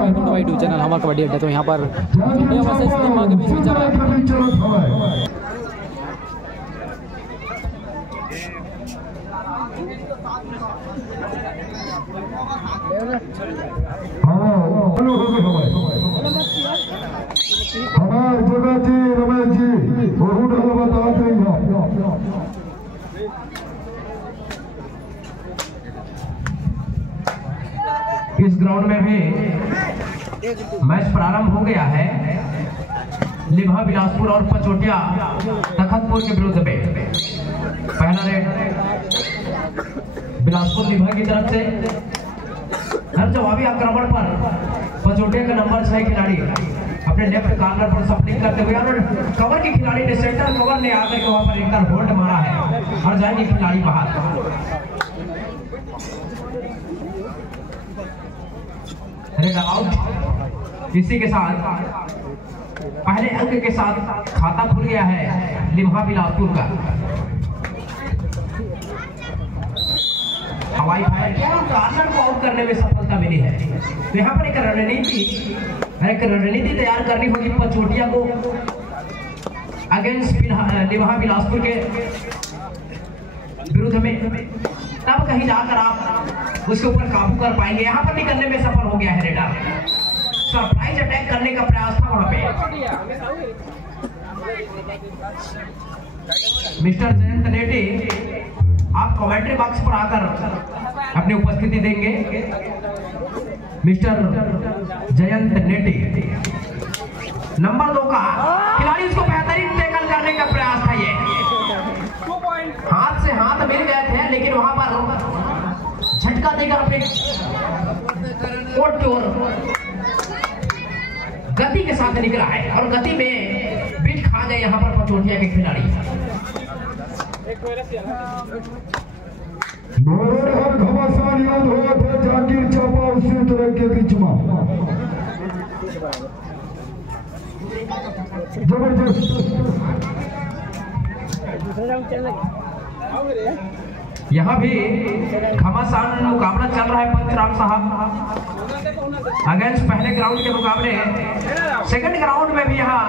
Welcome to my YouTube channel हमारा कबड्डी अड्डा। तो यहाँ पर इंडिया वर्सेस लिम्हा के बीच में चल रहा है। हमारे जगह जी रमेश जी इस ग्राउंड में भी मैच प्रारंभ हो गया है। लिम्हा बिलासपुर और पचोटिया तखतपुर के विरुद्ध में पहला रेड बिलासपुर लिम्हा की तरफ से। हर जवाबी आक्रमण पर पचोटिया का नंबर 6 खिलाड़ी अपने लेफ्ट कॉर्नर पर सप्लिंग करते हुए और कवर के खिलाड़ी ने सेंटर कवर ने आकर के वहां पर एक बार होल्ड मारा है और जाएंगे खिलाड़ी बाहर। Red out. इसी के साथ पहले अंक के साथ खाता खुल गया है लिम्हा बिलासपुर का। हवाई फायर कॉर्नर को आउट करने में सफलता मिली है। तो यहाँ पर एक रणनीति तैयार करनी होगी पचोटिया को अगेंस्ट लिम्हा बिलासपुर के विरुद्ध में, तब कहीं जाकर आप उसके ऊपर काबू कर पाएंगे। यहाँ पर निकलने में सफल हो गया है रेडर। सरप्राइज अटैक करने का प्रयास था वहां पे। मिस्टर जयंत नेटी आप कमेंट्री बॉक्स पर आकर अपनी उपस्थिति देंगे। मिस्टर जयंत नेटी नंबर 2 का खिलाड़ी, उसको बेहतरीन टैकल करने का प्रयास था। ये हाथ से हाथ मिल गए थे लेकिन वहां पर झटका देकर अपने कोर्ट की ओर गति के साथ निकला है और गति में बीट खा गए यहाँ पर पचोटिया के खिलाड़ी। घमासान याद हुआ था जाकिर चापा उसी तरह के बीच में यहाँ भी घमासान मुकाबला चल रहा है पंचराम साहब अगेंस्ट पहले ग्राउंड के मुकाबले सेकंड ग्राउंड में भी यहाँ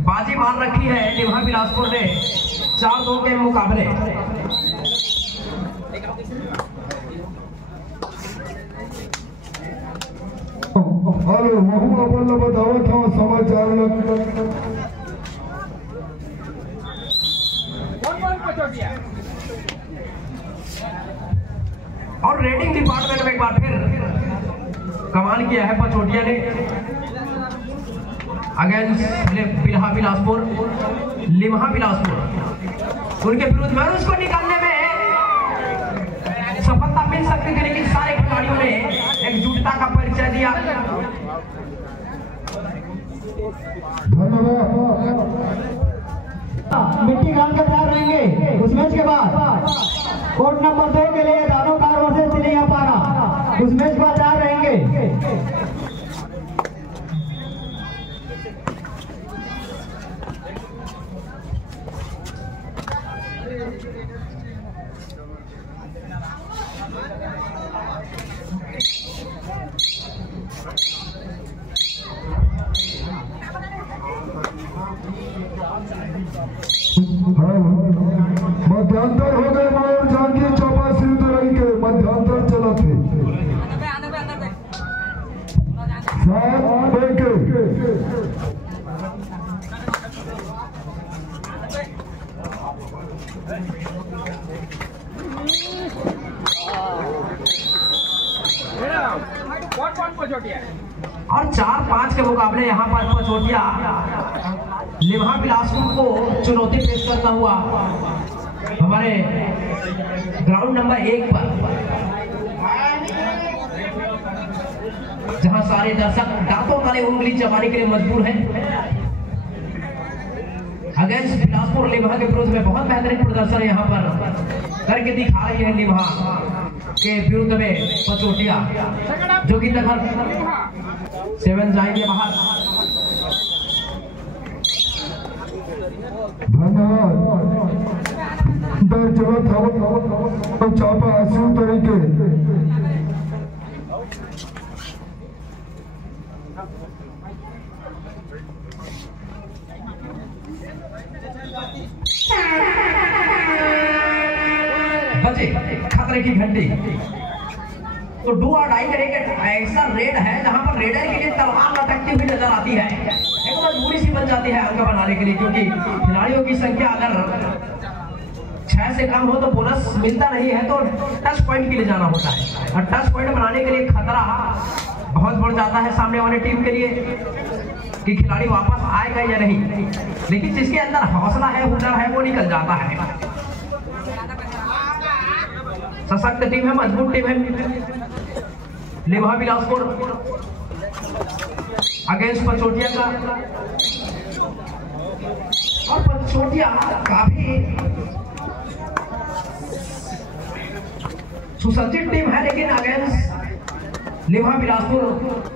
बाजी मार रखी है लिम्हा बिलासपुर ने 4-2 के मुकाबले। हेलो महू अपन बताओ था समाचार और रेटिंग डिपार्टमेंट में एक बार फिर कमाल किया है पचोटिया ने अगेंस्ट बिलासपुर लिम्हा बिलासपुर उनके विरुद्ध में उसको निकालने में सफलता मिल सकती थी, लेकिन सारे खिलाड़ियों ने एकजुटता का परिचय दिया। मिट्टी ग्राउंड के तैयार रहेंगे। उस मैच के बाद कोर्ट नंबर 2 के लिए दानो कार वर्सेस तिलिया पारा उस मैच पर तैयार रहेंगे। मध्यांतर हो गए और जाकिर चापा सिंह के मध्यांतर चला थे और 4-5 के मुकाबले यहाँ पर पचोटिया लिम्हा बिलासपुर को चुनौती पेश करता हुआ हमारे ग्राउंड नंबर 1 पर, जहां सारे दर्शक दांतों तले उंगली चबाने के लिए मजबूर हैं। अगेंस्ट बिलासपुर लिम्हा के विरुद्ध में बहुत बेहतरीन प्रदर्शन यहाँ पर करके दिखा रही है लिम्हा के विरुद्ध में पचोटिया, जो कि तक 7 जाएंगे बाहर। चापा आसिम तरीके बचे खतरे की घंटी। तो डू और डाई क्रिकेट ऐसा रेड है जहां पर रेडर के लिए तलवार लटकती हुई नजर आती है। एक मजबूरी सी बन जाती है अंक बनाने के लिए, क्योंकि खिलाड़ियों की संख्या अगर 6 से कम हो तो बोनस मिलता नहीं है, तो टच पॉइंट के लिए जाना होता है। और टच पॉइंट बनाने के लिए खतरा बहुत बढ़ जाता है सामने वाली टीम के लिए कि खिलाड़ी वापस आएगा या नहीं। लेकिन जिसके अंदर हौसला है, हुनर है, वो निकल जाता है। सशक्त टीम है, मजबूत टीम है लिम्हा बिलासपुर अगेंस्ट पचोटिया का। और पचोटिया काफी सुसज्जित टीम है, लेकिन अगेंस्ट लिम्हा बिलासपुर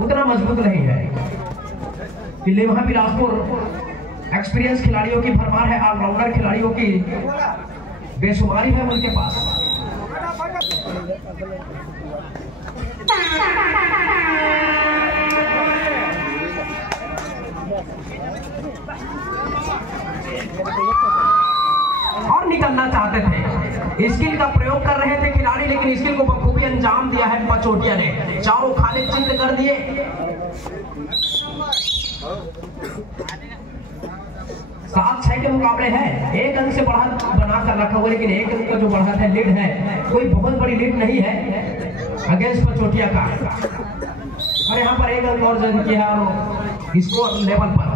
उतना मजबूत नहीं है कि लिम्हा बिलासपुर एक्सपीरियंस खिलाड़ियों की भरमार है, ऑलराउंडर खिलाड़ियों की बेशुमारी है उनके पास। और निकलना चाहते थे, स्किल का प्रयोग कर रहे थे खिलाड़ी, लेकिन स्किल को बखूबी अंजाम दिया है पचोटिया ने। चारों खाने चिंत कर दिए। 7-6 के मुकाबले है, 1 अंक से बना कर रखा हुआ, लेकिन 1 अंक का जो बढ़ा है लीड है, कोई बहुत बड़ी लीड नहीं है अगेंस्ट पचोटिया का। और यहाँ पर 1 अंक और जरूर किया है स्कोर लेवल पर।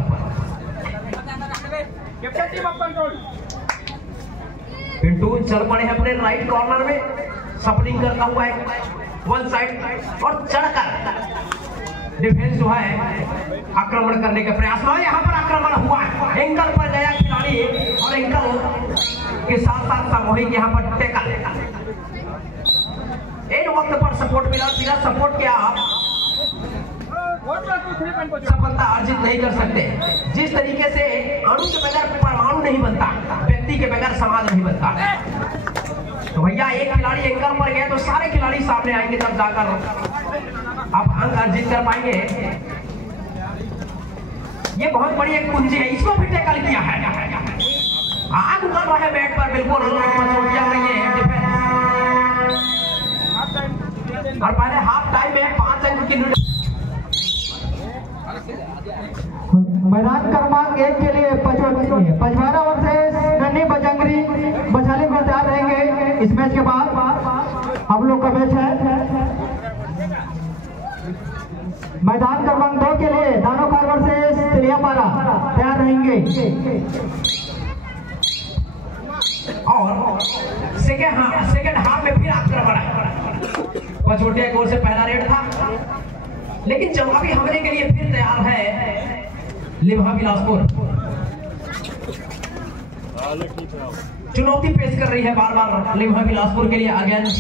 पिंटू चल पड़े हैं अपने राइट कॉर्नर में, सपलिंग करता हुआ है वन साइड और चढ़कर डिफेंस जो है आक्रमण करने का प्रयास में। यहाँ पर आक्रमण हुआ है, एंकल पर गया खिलाड़ी और एंकल के साथ साथ सामूहिक यहाँ पर टेकल। इन वक्त पर सपोर्ट मिला, बिना सपोर्ट के आप सफलता अर्जित नहीं कर सकते। जिस तरीके से अणु के बगैर परमाणु नहीं बनता, व्यक्ति के बगैर समाज नहीं बनता। तो भैया एक खिलाड़ी एंकल पर गए तो सारे खिलाड़ी सामने आएंगे, तब जाकर आप अंक अर्जित कर पाएंगे। ये बहुत बड़ी एक कुंजी है, इसको भी टैकल किया है। आग उतर रहा है बैट पर, बिल्कुल पचोटिया में ये डिफेंस। और पहले हाफ टाइम में 5 अंक की मैदान क्रमांक 1 के लिए पचवाड़ा वर्सेस नन्ही बजंगरी बचाली को तैयार रहेंगे। इस मैच के बाद हम लोग का मैच है। मैदान क्रमांक 2 के लिए दानोखार वर्सेस तिलियापारा तैयार रहेंगे। और सेकेंड हाफ में फिर आक्रमण है। पचोटिया की ओर से पहला रेड था, लेकिन जवाबी हमले के लिए फिर तैयार है लिम्हा बिलासपुर। चुनौती पेश कर रही है बार बार लिम्हा बिलासपुर के लिए अगेंस्ट।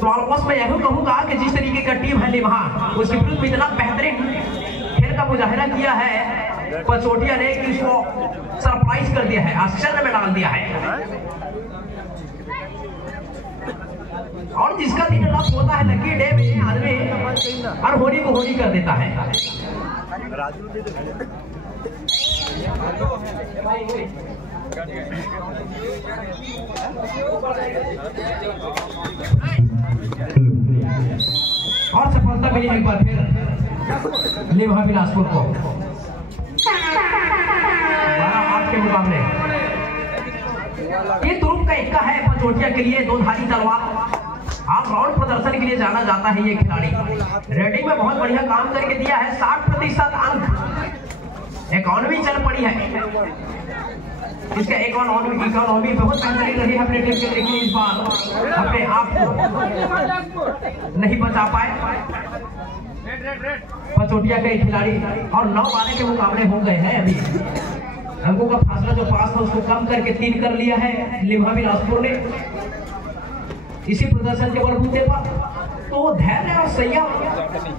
तो ऑलमोस्ट मैं यही कहूंगा कि जिस तरीके का टीम है लिम्हा, उसके विरुद्ध इतना बेहतरीन खेल का मुजाहिरा किया है पचोटिया ने कि उसको सरप्राइज कर दिया है, आश्चर्य में डाल दिया है। और जिसका दिन लक होता है, लकी डे में आदमी हर होली को होली कर देता है। और सफलता मिली एक बार फिर लिम्हा बिलासपुर को 12-8 के मुकाबले। ये तुरुप का इक्का है पचोटिया के लिए, 2 धारी तलवार। आप राउंड प्रदर्शन के लिए जाना जाता है ये खिलाड़ी। रेडिंग में बहुत बढ़िया काम करके दिया है, 60% अंक। इकोनॉमी चल पड़ी है इसका, इकोनॉमी बहुत बेहतरीन रही है अपने टीम के, लेकिन इस बार अपने आप को नहीं बचा पाए पचोटिया के खिलाड़ी। और 9-12 के मुकाबले हो गए हैं अभी। अंकों का फासला जो पास था उसको कम करके 3 कर लिया है लिम्हा बिलासपुर ने इसी प्रदर्शन के बलबूते पर। तो धैर्य और संयम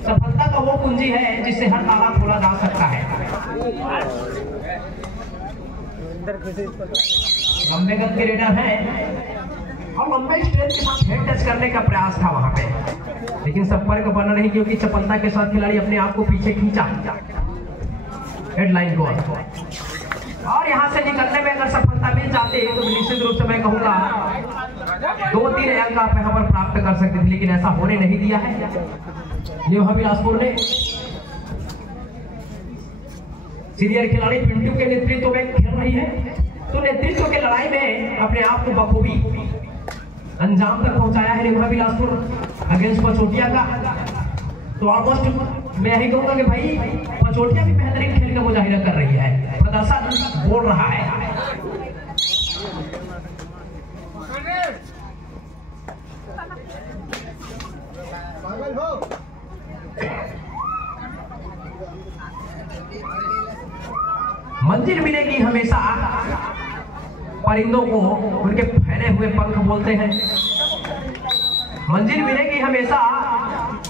सफलता का वो कुंजी है जिससे हर ताला खोला जा सकता है। लंबे गति के रेडर है और लंबे स्ट्रेंथ के साथ हेड टच करने का प्रयास था वहां पे। लेकिन संपर्क बना नहीं क्योंकि चपलता के साथ खिलाड़ी अपने आप को पीछे खींचा हेडलाइन को। और यहाँ से निकलने में अगर सफलता मिल जाती है तो निश्चित रूप से मैं कहूँगा 2-3 अंक आप यहाँ पर प्राप्त कर सकते थे, लेकिन ऐसा होने नहीं दिया है। लेवा बिलासपुर ने सीनियर खिलाड़ी पिंटू के नेतृत्व में खेल रही है, तो नेतृत्व के लड़ाई में अपने आप को बखूबी अंजाम तक पहुंचाया है लेवा बिलासपुर अगेंस्ट पचोटिया का। तो ऑलमोस्ट मैं यही कहूंगा कि भाई पचोटिया भी बेहतरीन खेल का मुजाहिरा कर रही है, प्रदर्शन बोल रहा है। मंजिल मिलेगी हमेशा परिंदों को उनके फैले हुए पंख बोलते हैं। मंजिल मिलेगी हमेशा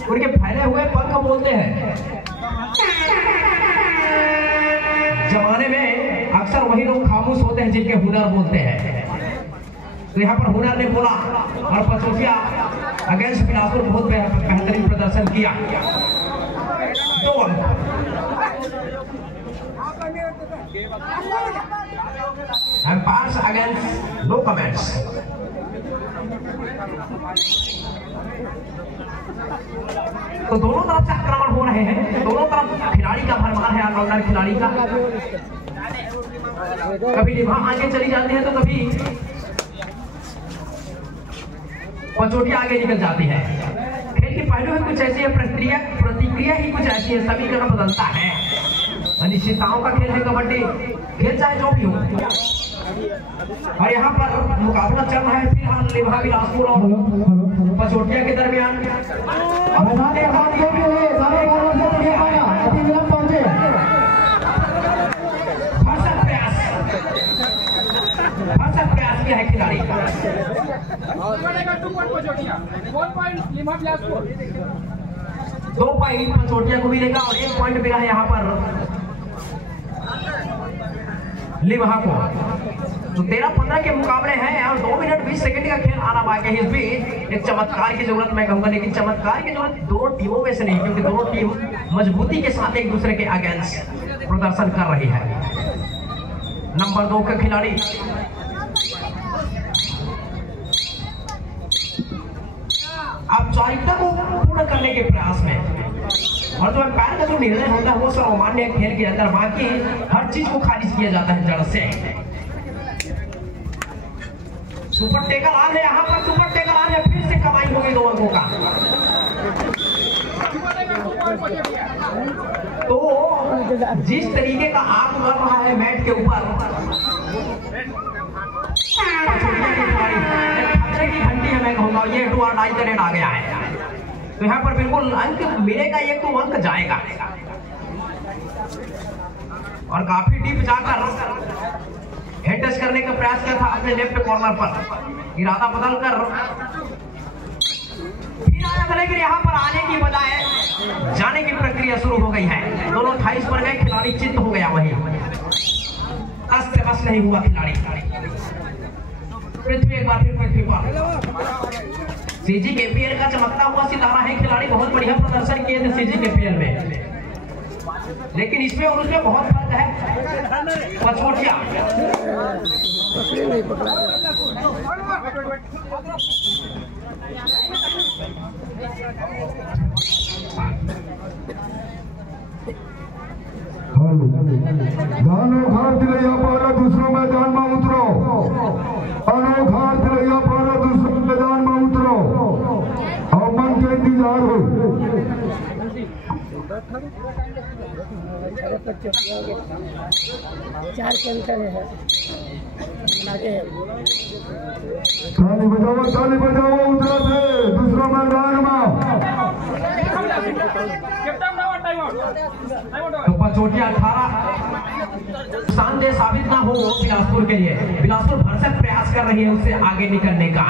उनके फैले हुए पंख बोलते हैं। जमाने में अक्सर वही लोग खामोश होते हैं जिनके हुनर बोलते हैं। तो यहाँ पर हुनर ने बोला और पचोटिया अगेंस्ट बिलासपुर बहुत बेहतरीन प्रदर्शन किया। 2 अंक। Umpires against no comments. तो दोनों तरफ से आक्रमण हो रहे हैं, दोनों तरफ खिलाड़ी का भरमार है, ऑलराउंडर खिलाड़ी का। कभी लिभा आगे चली जाती है तो कभी पचोटिया आगे निकल जाती है। खेल की पहलू ही कुछ ऐसी है, प्रतिक्रिया ही कुछ ऐसी है, समीकरण बदलता है। अनिश्चितताओं का खेल है कबड्डी, खेल चाहे जो भी हो। और यहाँ पर मुकाबला चल रहा है फिलहाल लेवा बिलासपुर और पचोटिया के दरमियान। भरसक प्रयास किया है खिलाड़ी। 2 पॉइंट पचोटिया को मिलेगा और 1 पॉइंट मिला है यहाँ पर लिवहा को। तो 13-15 के मुकाबले हैं और 2 मिनट 20 सेकंड का खेल आना बाकी है। इसमें एक चमत्कार की जरूरत मैं कहूंगा, लेकिन चमत्कार की जरूरत दोनों टीमों में से नहीं, क्योंकि दोनों टीम मजबूती के साथ एक दूसरे के अगेंस्ट प्रदर्शन कर रही है। नंबर 2 का खिलाड़ी औपचारिकता को पूर्ण करने के प्रयास में, और जो अंपायर का जो निर्णय होता है वो सर्वमान्य खेल के अंदर, बाकी हर चीज को खारिज किया जाता है जड़ से। सुपर टेकल ऑन है, यहाँ पर सुपर टेकल ऑन है, फिर से कमाई होगी 2 अंकों का। तो जिस तरीके का आग लग रहा है मैट के ऊपर, खतरे की घंटी है मैं कहूंगा, ये 2 और 2.5 रेट आ गया है। तो यहाँ पर बिल्कुल अंक मिलेगा, 1 तो अंक जाएगा। और काफी डीप जाकर हेड टच करने का प्रयास किया था अपने लेफ्ट कॉर्नर पर, इरादा बदलकर फिर आया था, लेकिन यहाँ पर आने की बजाय जाने की प्रक्रिया शुरू हो गई है। दोनों 28 पर गए, खिलाड़ी चित्त हो गया वहीं, अस्त व्यस्त नहीं हुआ खिलाड़ी। पृथ्वी एक बार फिर पृथ्वी पर सीजी केपीएल का चमकता हुआ सितारा है खिलाड़ी, बहुत बढ़िया प्रदर्शन किए थे सीजी केपीएल में, लेकिन इसमें और उसमें बहुत फर्क है। पचोटिया दूसरा मैदान में उतरो, अनोखा दिलैया पारा दूसरे मैदान में उतरो और मन के इंतजार हो। ताली बजाओ उतरा थे दूसरा मैदान में। तो पचोटिया 18 शानदेह साबित ना हो बिलासपुर के लिए। बिलासपुर भरसक प्रयास कर रही है उससे आगे निकलने का,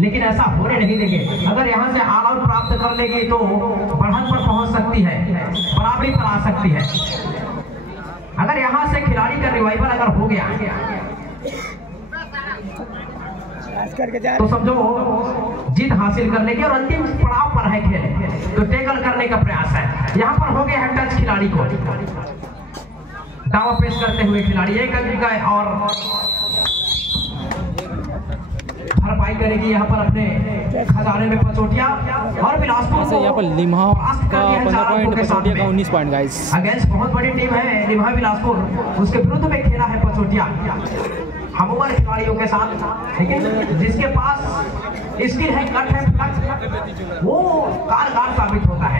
लेकिन ऐसा होने नहीं देंगे। अगर यहाँ से ऑल आउट प्राप्त कर लेगी तो बढ़त पर पहुंच सकती है, बराबरी पर आ सकती है। अगर यहाँ से खिलाड़ी का रिवाइवल अगर हो गया तो समझो जीत हासिल करने की और अंतिम पड़ाव पर है खेल, तो टैकल करने का प्रयास है। यहाँ पर हो गया है टच खिलाड़ी को, दावा पेश करते हुए खिलाड़ी एक अंक का और भरपाई करेगी यहाँ पर अपने खजाने में पचोटिया और बिलासपुर ऐसे यहाँ पर लिम्हा का 15 पॉइंट, पचोटिया का 19 पॉइंट गाइस। अगेंस्ट बहुत बड़ी टीम है लिम्हा बिलासपुर, उसके विरुद्ध में खेला है पचोटिया हमूमन खिलाड़ियों के साथ, लेकिन जिसके पास स्किल है, कट है, वो कारगर साबित होता है।